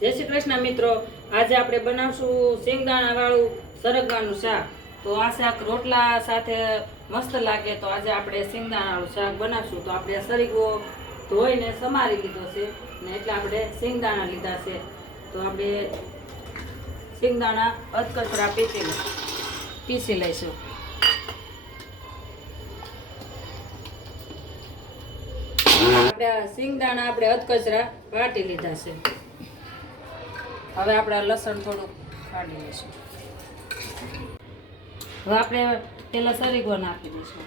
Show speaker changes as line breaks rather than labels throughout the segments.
જય શ્રી કૃષ્ણ મિત્રો. આજે આપણે બનાવશું શેંગદાણા વાળું સરગવાનું શાક. તો આ શાક રોટલા સાથે મસ્ત લાગે તો આજે આપણે શેંગદાણાવાળું શાક બનાવશું. તો આપણે સરીગો ધોઈને સમારી લીધો છે ને એટલે આપણે શેંગદાણા લીધા છે. તો આપણે શેંગદાણા અધકચરા પીસી પીસી લઈશું. આપણે શિંગદાણા આપણે અધકચરા વાટી લીધા છે. હવે આપણે લસણ થોડુંક કાઢી લઈશું. હવે આપણે પેલા સરીગો નાખી દઈશું.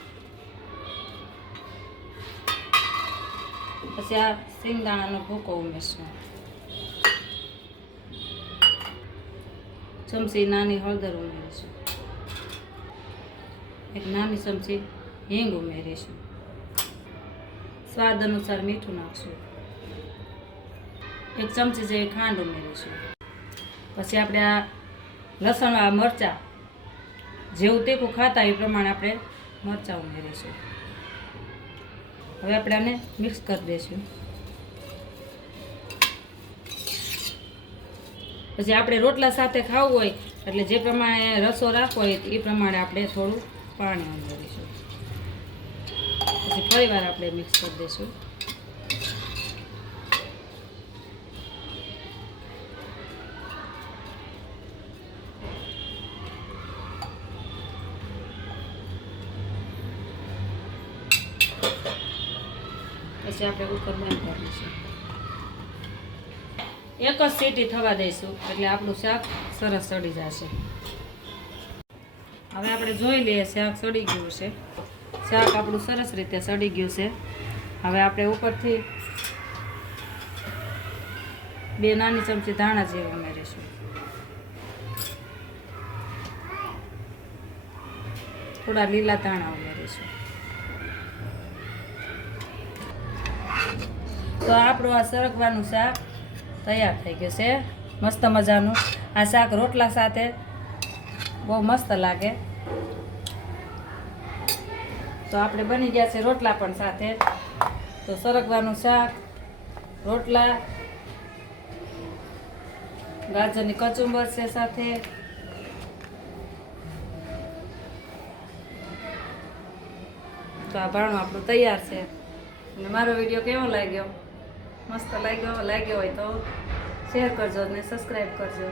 પછી આ સિંગદાણાનો ભૂકો ઉમેરશું. ચમચી નાની હળદર ઉમેરીશું. એક નાની ચમચી હિંગ ઉમેરીશું. સ્વાદ અનુસાર મીઠું નાખશું. એક ચમચી જેવી ખાંડ ઉમેરીશું. પછી આપણે આ લસણ, આ મરચાં જેવું તીખું ખાતા એ પ્રમાણે આપણે મરચાં ઉમેરીશું. હવે આપણે આને મિક્સ કરી દઈશું. પછી આપણે રોટલા સાથે ખાવું હોય, એટલે જે પ્રમાણે રસો રાખવો હોય એ પ્રમાણે આપણે થોડું પાણી ઉમેરીશું. પછી ફરી વાર આપણે મિક્સ કરી દઈશું. પછી આપણે કુકર બંધ કરીશું એક જ સીટી થવા દઈશું, એટલે આપણું શાક સરસ સડી જશે. હવે આપણે જોઈ લઈએ શાક સડી ગયું છે. શાક આપણું સરસ રીતે સડી ગયું છે. હવે આપણે ઉપરથી બે નાની ચમચી ધાણા જેવા ઉમેરીશું. થોડા લીલા ધાણા ઉમેરીશું. તો આપણું આ સરગવાનું શાક તૈયાર થઈ ગયું છે. મસ્ત મજાનું. આ શાક રોટલા સાથે બહુ મસ્ત લાગે. તો આપણે બની ગયા છે રોટલા પણ સાથે. તો સરગવાનું શાક, રોટલા, ગાજરની કચુંબર છે સાથે. તો આ ભાણું આપણું તૈયાર છે. અને મારો વીડિયો કેવો લાગ્યો? મસ્ત લાગ્યો લાગ્યો હોય તો શેર કરજો અને સબસ્ક્રાઈબ કરજો.